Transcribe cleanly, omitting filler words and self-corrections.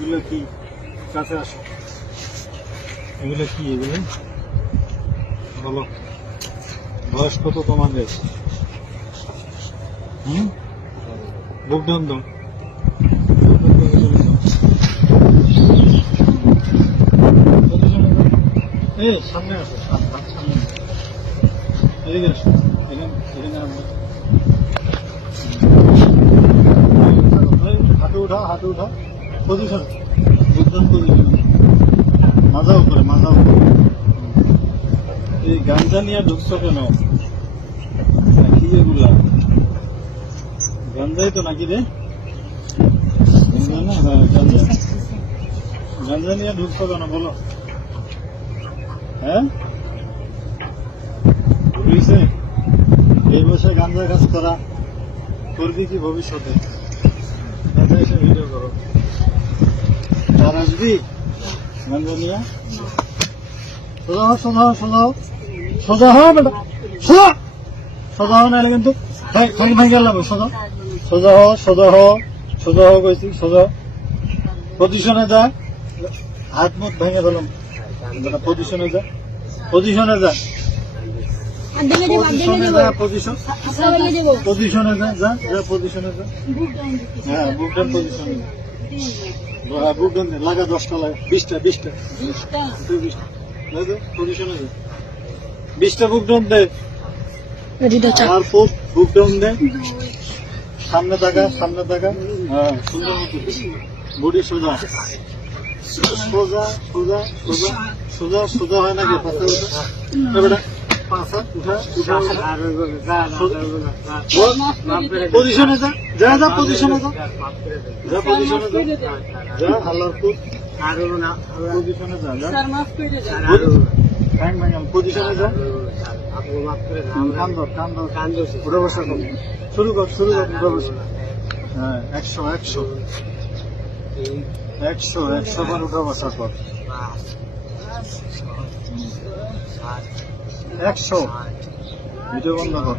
এগুলো কি কাছে আসো, এগুলো কি? এগুলো বলো, বয়স কত তোমাদের? বুক ডান দাও, সামনে আসো, সামনে এদিকে আসো, এখানে হাঁটু উঠাও, হাঁটু উঠাও, পজিশন, বুকডান পজিশন, মাজা উপরে, মাজা উপরে। এই গাঞ্জা নিয়ে ঢুকছো কেন? কি এগুলা গাঞ্জাই তো নাকি রে? না, গাঞ্জা, গাঞ্জা নিয়ে ঢুকছো কেন বলো? হ্যাঁ, বুঝছে এই বছর গাঞ্জা কাজ করা করবি কি ভবিষ্যতে? এসে ভিডিও করো, আর আসবি গাঞ্জা নিয়ে? সোজা হও, সোজা হও, সোজা হও, সোজা হও বেটা, সোজা, সোজা হও, নাহলে কিন্তু খালি ভাঙে গেলাম। সোজা, সোজা হও, সোজা হও, সোজা হও কইছি, সোজা পজিশনে যা, হাত মুখ ভেঙে দিলাম। পজিশনে যা, পজিশনে যা, পজিশনে যা, পজিশন, পজিশনে যা, যা যা পজিশনে যা। হ্যাঁ, বুক ডান পজিশনে যা, বুক ডান লাগা, 10টা লাগা, 20টা, 20টা, 20টা পজিশনে যা, 20টা বুক ডান দে, আর বুক ডাউন দে, সামনে তাকা, সামনে তাকা। হ্যাঁ, সুন্দর মতো বডি সোজা, সোজা, সোজা, সোজা, সোজা, সোজা হয় নাকি? পাশা উঠা, বেটা পাশা উঠা, উঠা, পজিশনে যা, যা যা পজিশনে যা, যা পজিশনে যা, যা হাল্লার পুত, পজিশনে যা, যা পজিশনে যা, কান্দ, উঠে বসা কর, শুরু কর, শুরু কর, উঠে বসা। হ্যাঁ, 100, 100, 100, 100 বার উঠে বসা কর, 100, ভিডিও বন্ধ কর।